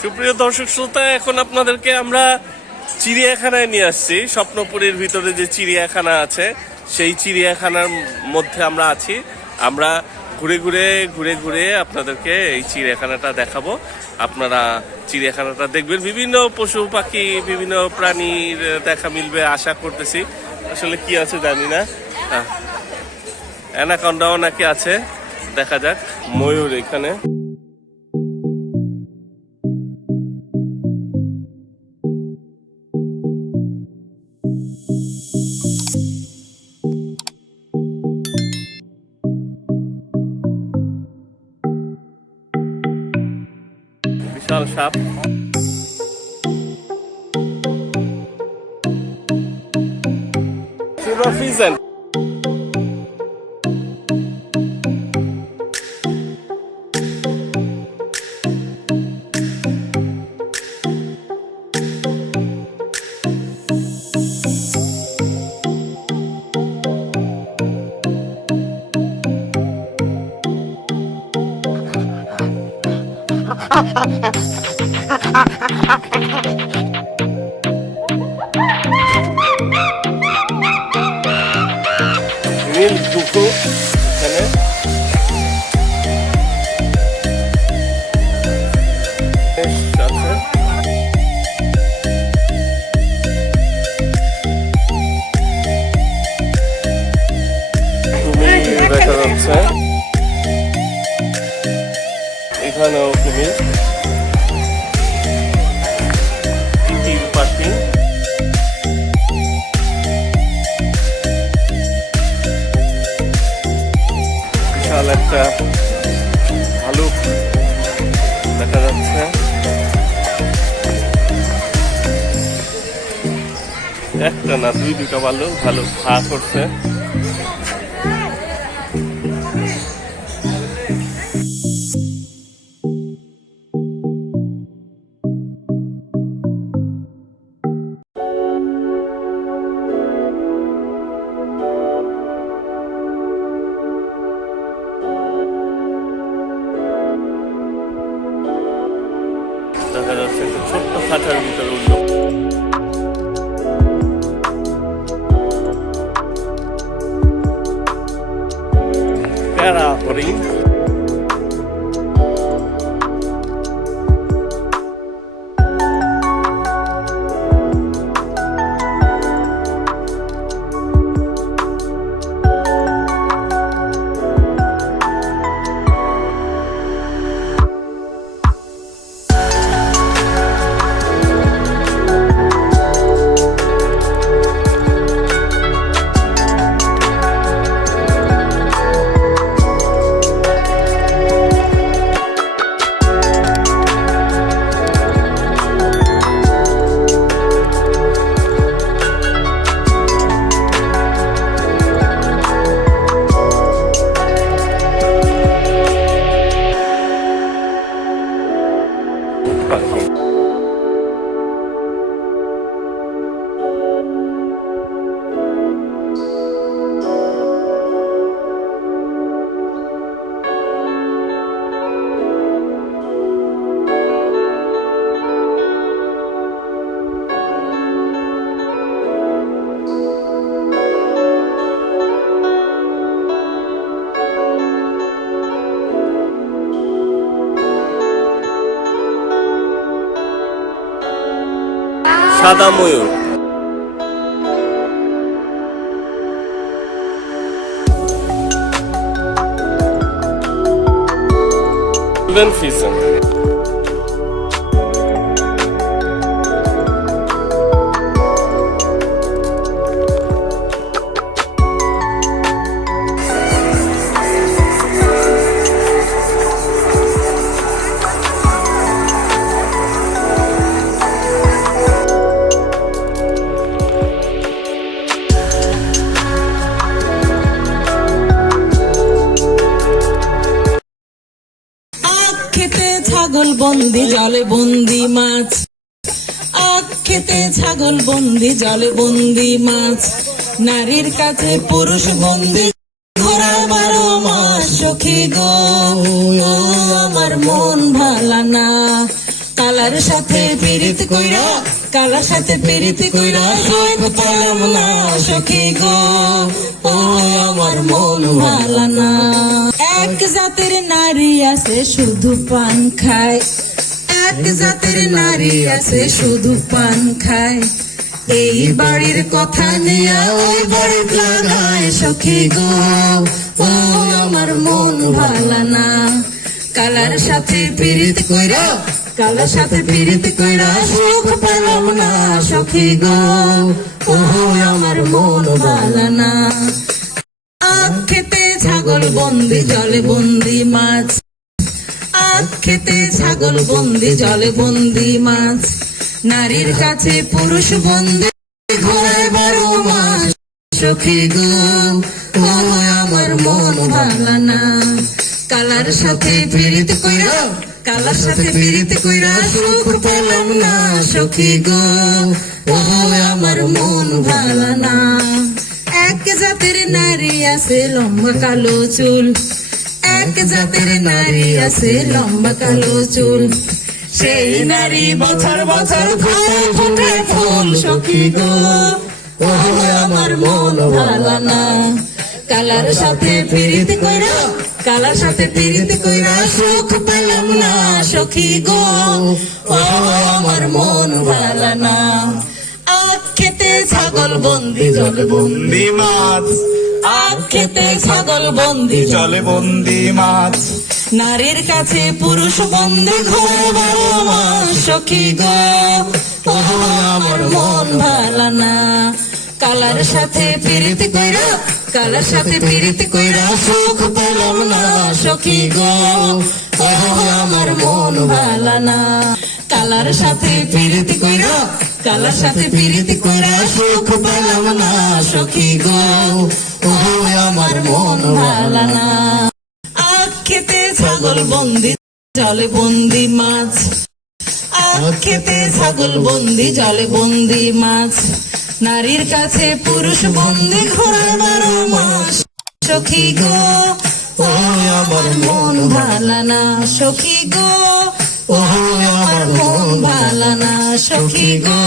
সুপ্রিয় দর্শক শ্রোতা, এখন আপনাদেরকে আমরা চিড়িয়াখানায় নিয়ে আসছি। স্বপ্নপুরীর ভিতরে যে চিড়িয়াখানা আছে, সেই চিড়িয়াখানার মধ্যে আমরা আছি। আমরা ঘুরে ঘুরে আপনাদেরকে এই চিড়িয়াখানাটা দেখাবো। আপনারা চিড়িয়াখানাটা দেখবেন, বিভিন্ন পশু পাখি, বিভিন্ন প্রাণীর দেখা মিলবে আশা করতেছি। আসলে কি আছে জানি না, অ্যানাকন্ডাও নাকি আছে, দেখা যাক। ময়ূর এখানে, বিশাল সাপ। নীল দুঃখ এখানে, দেখা যাচ্ছে এখানেও কুমির, পাখি, বিশাল একটা ভালুক দেখা যাচ্ছে। একটা না, দুইটা ভালুক খা করছে। দেখা যাচ্ছে একটা ছোট্ট খাঁচার ভিতরে উঠলো প্যারা হরিণ। সাদা ময়ূর, গোল্ডেন ফিশন, ছাগল বন্দি জলে বন্দি মাছ, আখ খেতে ছাগল বন্দি জলে বন্দি মাছ, নারীর কাছে পুরুষ বন্দি ঘোড়া 12 মাস সখী গো আমার মন ভালা না। কালার সাথে পীড়িত কইরা, কালার সাথে পীড়িত কইরা সুখ পেলাম না সখী গো, ও আমার মন ভালা না। এক জাতের নারী আছে শুধু পান খায়, এক জাতের নারী আছে শুধু পান খায়। এই বাড়ির কথা নিয়ে ওই বাড়ি লাগায় সখী গো, ও আমার মন ভালা না। কালার সাথে পীড়িত কইরা, কালার সাথে পীড়িত কইরা সুখ পেলাম না সখী গো, ও আমার মন ভালা না। আখ খেতে ছাগল বন্দি জলে বন্দি মাছ, আখ খেতে ছাগল বন্দি জলে বন্দি মাছ। নারীর কাছে পুরুষ বন্দি ঘোরায় 12 মাস সখী গো, ও আমার মন ভালা না। কালার সাথে পীড়িত কইরা, কালার সাথে পীড়িত কইরা সুখ পেলাম না সখী গো, ও আমার মন ভালা না। এক জাতের নারী আছে লম্বা কালো চুল, এক জাতের নারী আছে লম্বা কালো চুল। সেই নারী বছর বছর ফুটে ফুটে ফুল সখী গো, ও আমার মন ভালা না। কালার সাথে পীড়িত কইরা, কালার সাথে পীড়িত কইরা সুখ পেলাম না সখী গো, ও আমার মন ভালা না। আখ খেতে ছাগল বন্দি জলে বন্দি মাছ, আখ খেতে ছাগল বন্দি জলে বন্দি মাছ। নারীর কাছে পুরুষ বন্দি ঘোরে 12 মাস সখী গো, ও আমার মন ভালা না। কালার সাথে পীড়িত কইরা, কালার সাথে পীড়িত কইরা সুখ পেলাম না সখী গো, ও আমার মন ভালা না। কালার সাথে পীড়িত কইরা, কালার সাথে পীড়িত কইরা সুখ পেলাম না সখী গো, ও আমার মন ভালা না। আখ খেতে ছাগল বন্দি জলে বন্দি মাছ, আখ খেতে ছাগল বন্দি জলে বন্দি মাছ। নারীর কাছে পুরুষ বন্দি ঘোরায় 12 মাস সখী গো, ও আমার মন ভালা না সখী গো, ও আমার মন ভালা না সখী গো,